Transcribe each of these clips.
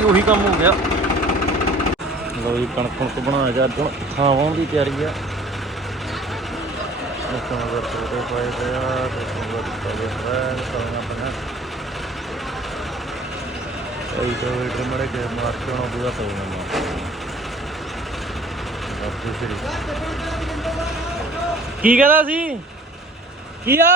ਉਹੀ ਉਹੀ ਕੰਮ ਹੋ ਗਿਆ। ਲੋ ਜੀ ਕਣਕ ਕਣਕ ਬਣਾ ਜਾ ਅੱਜ ਹੁਣ ਖਾਵਾਉਣ ਦੀ ਤਿਆਰੀ ਆ। ਇਸ ਤੋਂ ਬਾਅਦ ਤੋੜੇ ਪਾਏ ਪਿਆ ਤੇ ਤੋਂ ਬਾਅਦ ਪਾਏ ਫਰੈਂਡ ਸਾਰੀਆਂ ਪਈਆਂ ਕਈ ਤਾਂ ਵੇਟਰ ਮੜੇ ਕੇ ਮਾਰ ਕੇ ਹੁਣ ਪੂਰਾ ਪੈ ਫਿਰ ਕੀ ਕਹਿੰਦਾ ਸੀ? ਕੀ ਆ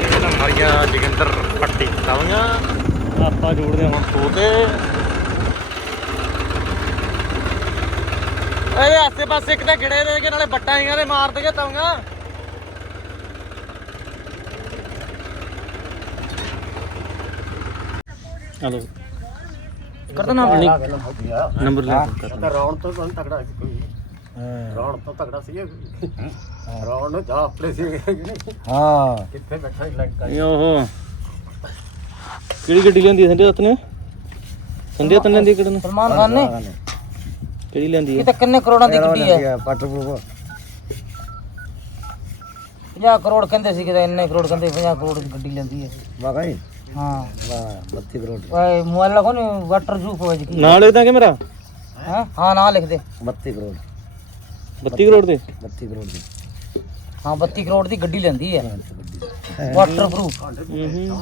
ਇਹ ਨਾ ਮਰੀਆਂ ਜਗਿੰਦਰ ਪੱਟੀ ਕਾਵੀਆਂ ਆਪਾਂ ਜੋੜਦੇ ਹਾਂ ਹੁਣ ਤੋਤੇ ਓਏ ਆਸੇ ਪਾਸੇ ਇੱਕ ਤਾਂ ਗਿੜੇ ਦੇ ਕੇ ਨਾਲੇ ਬੱਟਾਂ ਹੀਆਂ ਦੇ ਮਾਰ ਦੇਗੇ ਤਾਂਗਾ ਹਲੋ। ਕਰਦਾ ਨਾ ਨੰਬਰ ਲੈ। ਤਾਂ ਰੌਣ ਤੋਂ ਤਾਂ ਤਗੜਾ ਕੋਈ। ਰੌਣ ਤੋਂ ਤਗੜਾ ਸੀ ਰੌਣ ਨੂੰ ਜਾ ਆਪਣੇ ਸੀ। ਹਾਂ। ਕਿੱਥੇ ਬੈਠਾ ਸੀ ਲੰਕਾ ਇਹ ਉਹ ਕਿਹੜੀ ਗੱਡੀ ਲੈਂਦੀ ਸੰਡੇ ਹੱਥ ਨੇ? ਸੰਡੇ ਹੱਥ ਨੇ ਲੈਂਦੀ ਕਿਹੜੇ ਨੇ? ਸਲਮਾਨ ਖਾਨ ਨੇ। ਕਿਹੜੀ ਲੈਂਦੀ ਇਹ ਤਾਂ ਕਿੰਨੇ ਕਰੋੜਾਂ ਦੀ ਗੱਡੀ ਹੈ। ਪੱਟ ਪੂਪ। 50 ਕਰੋੜ ਕਹਿੰਦੇ ਸੀ ਕਿ ਇੰਨੇ ਕਰੋੜ ਕਹਿੰਦੇ 50 ਕਰੋੜ ਦੀ ਗੱਡੀ ਲੈਂਦੀ ਹੈ। ਵਾਕਈ ਹਾਂ। ਵਾਹ 32 ਕਰੋੜ। ਓਏ ਮੋਬਾਈਲ ਲਗੋ ਨੀ ਵਾਟਰ ਪ੍ਰੂਫ ਹੋ ਜੀ ਨਾਲ ਇਹਦਾ ਕਿ ਮੇਰਾ? ਹਾਂ? ਹਾਂ ਨਾ ਲਿਖ ਦੇ। 32 ਕਰੋੜ। 32 ਕਰੋੜ ਦੇ? 32 ਕਰੋੜ ਦੀ। ਹਾਂ 32 ਕਰੋੜ ਦੀ ਗੱਡੀ ਲੈਂਦੀ ਹੈ। ਵਾਟਰ ਪ੍ਰੂਫ ਹੂੰ।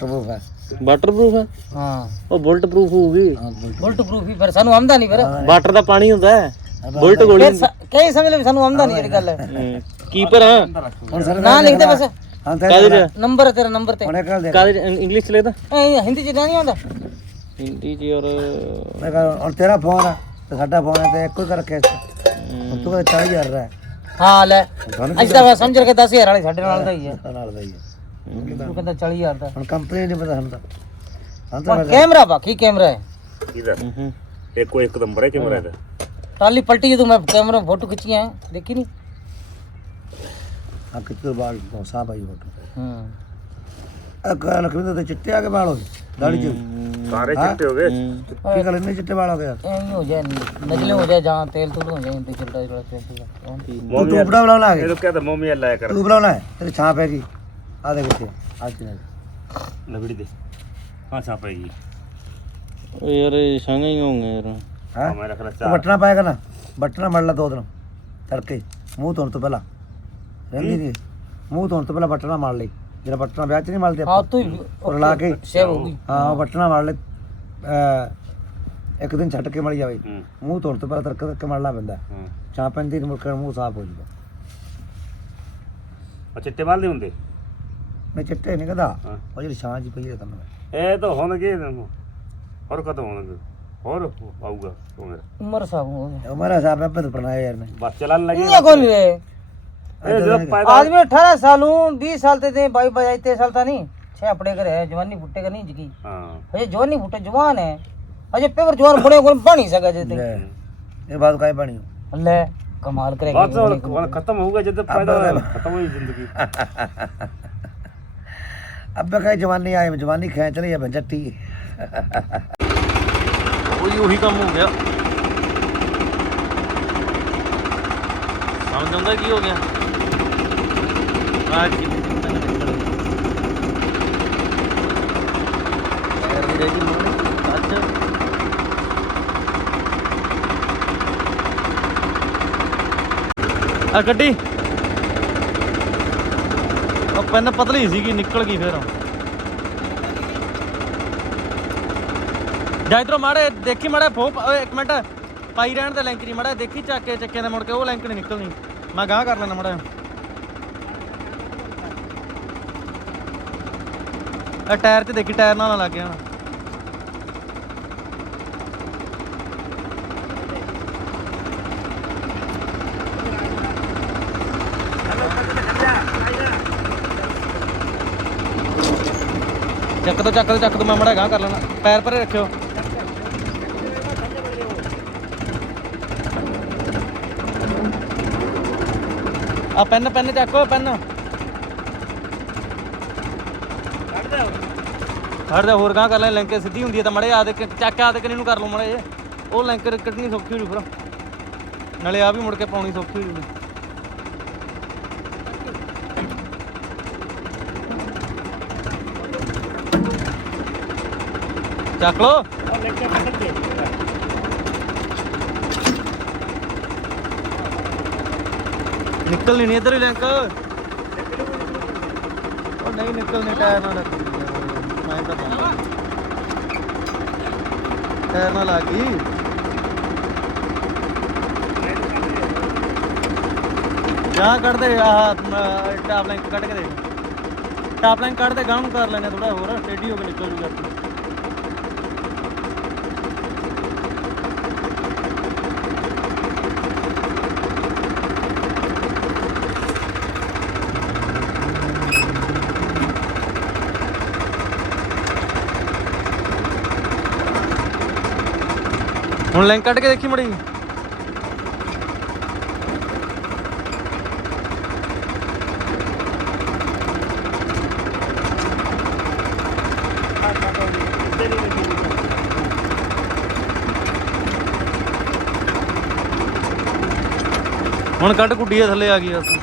ਪੂਪ ਹੈ। ਵਾਟਰ ਪ੍ਰੂਫ ਹੈ? ਹਾਂ। ਉਹ ਬੁਲਟ ਪ੍ਰੂਫ ਹੋਊਗੀ। ਬੁਲਟ ਪ੍ਰੂਫ ਹੀ ਫਿਰ ਸਾਨੂੰ ਆਮਦਾ ਨਹੀਂ ਫਿਰ। ਵਾਟਰ ਦਾ ਪਾਣੀ ਹੁੰਦਾ ਹੈ। ਬੁਲਟ ਗੋਲੀ ਸ- ਕਈ ਸਮਝ ਲੈ ਸਾਨੂੰ ਆਮਦਾ ਨਹੀਂ ਜਿਹੜੀ ਗੱਲ। ਹੈ ਹੂੰ। ਕੀਪਰ ਹਾਂ। ਹੁਣ ਸਰ ਨਾ ਲਿਖ ਦੇ ਬਸ। ਹਾਂ ਤੇ ਚ? ਨੰਬਰ ਹੈ ਤੇਰਾ ਨੰਬਰ ਤੇ। ਹੁਣੇ ਕਰ ਦੇ ਕਾਹਦੇ ਇੰਗਲਿਸ਼ ਚ ਲਿਖਦਾ। ਐ ਹਿੰਦੀ ਚ ਨਹੀਂ ਆਉਂਦਾ। ਹਿੰਦੀ ਚ ਔਰ ਮੈਂ ਕਹਾਂ ਹੁਣ ਤੇਰਾ ਫੋਨ ਹੈ ਤੇ ਸਾਡਾ ਫੋਨ ਹੈ ਤੇ ਇੱਕੋ ਹੀ ਕਰ ਰੱਖਿਆ ਹੁਣ ਤੂੰ ਕਹਿੰਦਾ 40000 ਦਾ ਹੈ। ਹਾਂ ਲੈ। ਅੱਜ ਤਾਂ ਸਮਝ ਕੇ 10000 ਵਾਲੇ ਸਾਡੇ ਨਾਲ ਦਾ ਹੀ ਹੈ। ਨਾਲ ਦਾ ਹੀ ਹੈ। ਤੂੰ ਕਹਿੰਦਾ 40000 ਦਾ ਹੁਣ ਕੰਪਨੀ ਨਹੀਂ ਪਤਾ ਤਾਂ। ਹਾਂ ਤਾਂ ਕੈਮਰਾ ਬਾਕੀ ਕੈਮਰਾ ਹੈ? ਹੂੰ ਇੱਕੋ ਇੱਕ ਨੰਬਰ ਹੈ ਕੈਮਰਾ ਦਾ ਟਰਾਲੀ ਪਲਟੀ ਜਦੋਂ ਮੈਂ ਕੈਮਰਾ ਫੋਟੋ ਖਿੱਚੀਆਂ ਦੇਖੀ ਨਹੀਂ ਆ ਕਿਤੇ ਬਾਲ ਸਾਹ ਪਾਈ ਫੋਟੋ। ਹੂੰ। ਇੱਕ ਲਖਵਿੰਦਰ ਤੇ ਚਿੱਟੇ ਆ ਕੇ ਵਾਲ ਹੋ ਦਾੜੀ ਚ ਸਾਰੇ ਚਿੱਟੇ ਹੋ ਗਏ। ਕੀ ਗੱਲ ਇੰਨੇ ਚਿੱਟੇ ਵਾਲ ਹੋ ਯਾਰ? ਐਂ ਹੀ ਹੋ ਜਾਏ ਨਜਲੇ ਹੋ ਜਾਏ ਜਾਂ ਤੇਲ ਤੂਲ ਹੋ ਜਾਏ ਤੇ ਚਿਲਟਾ ਜਿਹੜਾ ਤੇਲ ਤੂਲ ਤੂੰ ਟੂਬੜਾ ਬਣਾਉਣਾ ਆ ਇਹ ਤਾਂ ਕਹਿੰਦਾ ਮੋਮੀ ਲਾਇਆ ਕਰ। ਤੂੰ ਬਣਾਉਣਾ ਹੈ? ਤੇਰੀ ਛਾਂ ਪੈ ਗਈ। ਆ ਦੇ ਕਿੱਥੇ ਆ ਕਿਨੇ ਲਵੜੀ ਦੇ। ਹਾਂ ਛਾਪੇਗੀ ਉਹ ਯਾਰ ਇਹ ਸੰਗ ਹੀ ਹੋਊਗਾ ਯਾਰ? ਹਾਂ ਮੈਂ ਰੱਖ ਲਾ ਤੂੰ ਬਟਨਾ ਪਾਏਗਾ ਨਾ। ਬਟਨਾ ਮੜ ਲਾ ਦੋ ਦਿਨ। ਤੜਕੇ। ਮੂੰਹ ਧੋਣ ਤੋਂ ਪਹਿਲਾਂ। ਰਹਿੰਦੀ ਨਹੀਂ ਜਿਹੜਾ ਬਟਨਾ ਵਿਆਹ ਚ ਨਹੀਂ ਮਲਦੇ ਹਾਂ ਤੂੰ ਉਹ ਰਲਾ ਕੇ। ਸ਼ੇਵ ਹੋ ਗਈ। ਹਾਂ ਉਹ ਬਟਨਾ ਮਲ ਲੈ ਇੱਕ ਦਿਨ ਛੱਡ ਕੇ ਮਲ ਜਾਵੇ। ਮੂੰਹ ਧੋਣ ਤੋਂ ਪਹਿਲਾਂ ਤੜਕਾ ਤੜਕਾ ਮਲਣਾ ਪੈਂਦਾ। ਹਾਂ। ਚਾਹ ਪੈਂਦੀ ਨੂੰ ਮੁਰਕਾ ਮੂੰਹ ਸਾਫ਼ ਹੋ ਜੂਗਾ ਉਹ ਚਿੱਟੇ ਵਾਲ ਨਹੀਂ ਹੁੰਦੇ? ਮੈਂ ਚਿੱਟੇ ਨਹੀਂ ਕਹਦਾ ਉਹ ਜਿਹੜੀ ਛਾਂ ਪਈ ਹੈ ਤੁਹਾਨੂੰ ਇਹ ਤਾਂ ਹੋਣਗੇ ਇਹਨਾਂ ਨੂੰ। ਹੋਰ ਕਦੋਂ ਹੋਣਗੇ? ਹੋਰ ਆਊਗਾ ਉਹ ਮੇਰਾ ਉਮਰ ਸਾਬ ਹੋ ਗਿਆ ਸਾਹਿਬ ਨੇ ਬਦ ਬਣਾਇਆ ਯਾਰ ਮੈਂ ਬਸ ਚਲਾਉਣ ਲੱਗੇ ਇਹ ਕੋਲ ਰੇ ਇਹ ਜਦੋਂ ਪੈਦਾ आदमी 18 साल हूँ 20 साल ते थे बाई बजाई ते साल था नहीं छह अपने घर है जवानी भुट्टे का नहीं जगी ਹਾਂ अजय जवानी भुट्टे जवान है अजय पेपर जवान बड़े कोई बन ही सका जे ले, ये बात काय बनी ले कमाल ਬਸ करेगी ਹੁਣ ਖਤਮ ਹੋਊਗਾ ਜਦੋਂ ਪੈਦਾ ਖਤਮ ਹੋਈ ਜ਼ਿੰਦਗੀ अब कहीं जवानी आई जवानी खींच रही है जट्टी ਉਹੀ ਉਹੀ ਕੰਮ ਹੋ ਗਿਆ ਸਮਝ ਆਉਂਦਾ ਕੀ ਹੋ ਗਿਆ ਆ ਗੱਡੀ। ਉਹ ਪੈਨ ਪਤਲੀ ਸੀਗੀ, ਨਿਕਲ ਗਈ ਫੇਰ ਜਾ ਇਧਰੋਂ ਮਾੜੇ, ਦੇਖੀ ਮਾੜਾ ਫੋ ਇੱਕ ਮਿੰਟ। ਪਾਈ ਰਹਿਣ ਤੇ ਲੈਂਕ ਨਹੀਂ ਮਾੜਾ ਦੇਖੀ ਚੱਕ ਕੇ ਚੱਕੇ ਦੇ ਮੁੜ ਕੇ, ਉਹ ਲੈਂਕ ਨਿਕਲਣੀ। ਮੈਂ ਗਾਂ ਕਰ ਲੈਣਾ ਮਾੜਾ ਆ ਟਾਇਰ ਤੇ ਦੇਖੀ, ਟਾਇਰ ਨਾਲ ਨਾ ਲੱਗ ਗਿਆ ਹੁਣ। ਚੱਕ ਦੋ ਚੱਕ ਦੋ ਚੱਕ ਦੋ, ਮੈਂ ਮੜਾ ਗਾਂ ਕਰ ਲੈਣਾ। ਪੈਰ ਪਰੇ ਰੱਖਿਓ। ਆ ਪੈਨ ਪੈਨ ਚੱਕੋ, ਪੈਨ। ਹਰ ਦਾ ਹੋਰ ਗਾਂ ਕਰ ਲੈ ਲਿੰਕ ਸਿੱਧੀ ਹੁੰਦੀ ਹੈ ਤਾਂ ਮੜੇ ਆ ਦੇ ਚੱਕ ਆ ਦੇ ਕਿਨੇ ਨੂੰ ਕਰ ਲਓ ਮੜੇ ਉਹ ਲਿੰਕ ਕੱਢਣੀ ਸੌਖੀ ਹੋ ਜੂ ਫਿਰ। ਨਾਲੇ ਆ ਵੀ ਮੁੜ ਕੇ ਪਾਉਣੀ ਸੌਖੀ ਹੋ ਜੂ ਚੱਕ ਲਓ। ਨਿਕਲ ਨਹੀਂ ਇਧਰ ਲਿੰਕ ਉਹ ਨਹੀਂ ਨਿਕਲਨੇ ਟਾਇਰ ਨਾਲ ਲੱਗੀ ਮੈਂ ਤਾਂ ਪਾਉਂਦਾ ਟਾਇਰ ਨਾਲ ਲੱਗ ਗਈ ਜਾਂ ਕੱਢਦੇ ਆਹ ਟਾਪ ਲਾਈਨ ਕੱਢ ਕੇ ਦੇ। ਟਾਪ ਲਾਈਨ ਕੱਢ ਦੇ ਗਾਂ ਨੂੰ ਕਰ ਲੈਣੇ ਥੋੜਾ ਹੋਰ, ਟੇਢੀ ਹੋ ਕੇ ਨਿਕਲ ਜੂਗਾ ਹੁਣ ਲਾਈਨ ਕੱਢ ਕੇ ਦੇਖੀ ਮੜੀ। ਹੁਣ ਕੱਢ ਕੁੱਡੀਏ ਥੱਲੇ ਆ ਗਈ ਬਸ।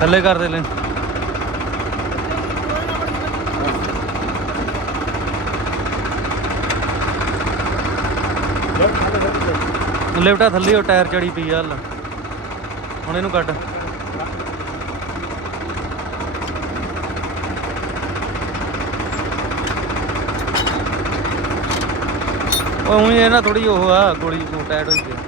ਥੱਲੇ ਕਰ ਦੇ ਲੈ। ਲਿਫਟਾ ਥੱਲੇ ਉਹ ਟਾਇਰ ਚੜੀ ਪਈ ਆ, ਹਲ। ਹੁਣ ਇਹਨੂੰ ਕੱਢ। ਉਹ ਉਹੀ ਇਹ ਨਾ ਥੋੜੀ ਉਹ ਆ, ਗੋਲੀ ਨੂੰ ਟਾਇਟ ਹੋਈ ਪਈ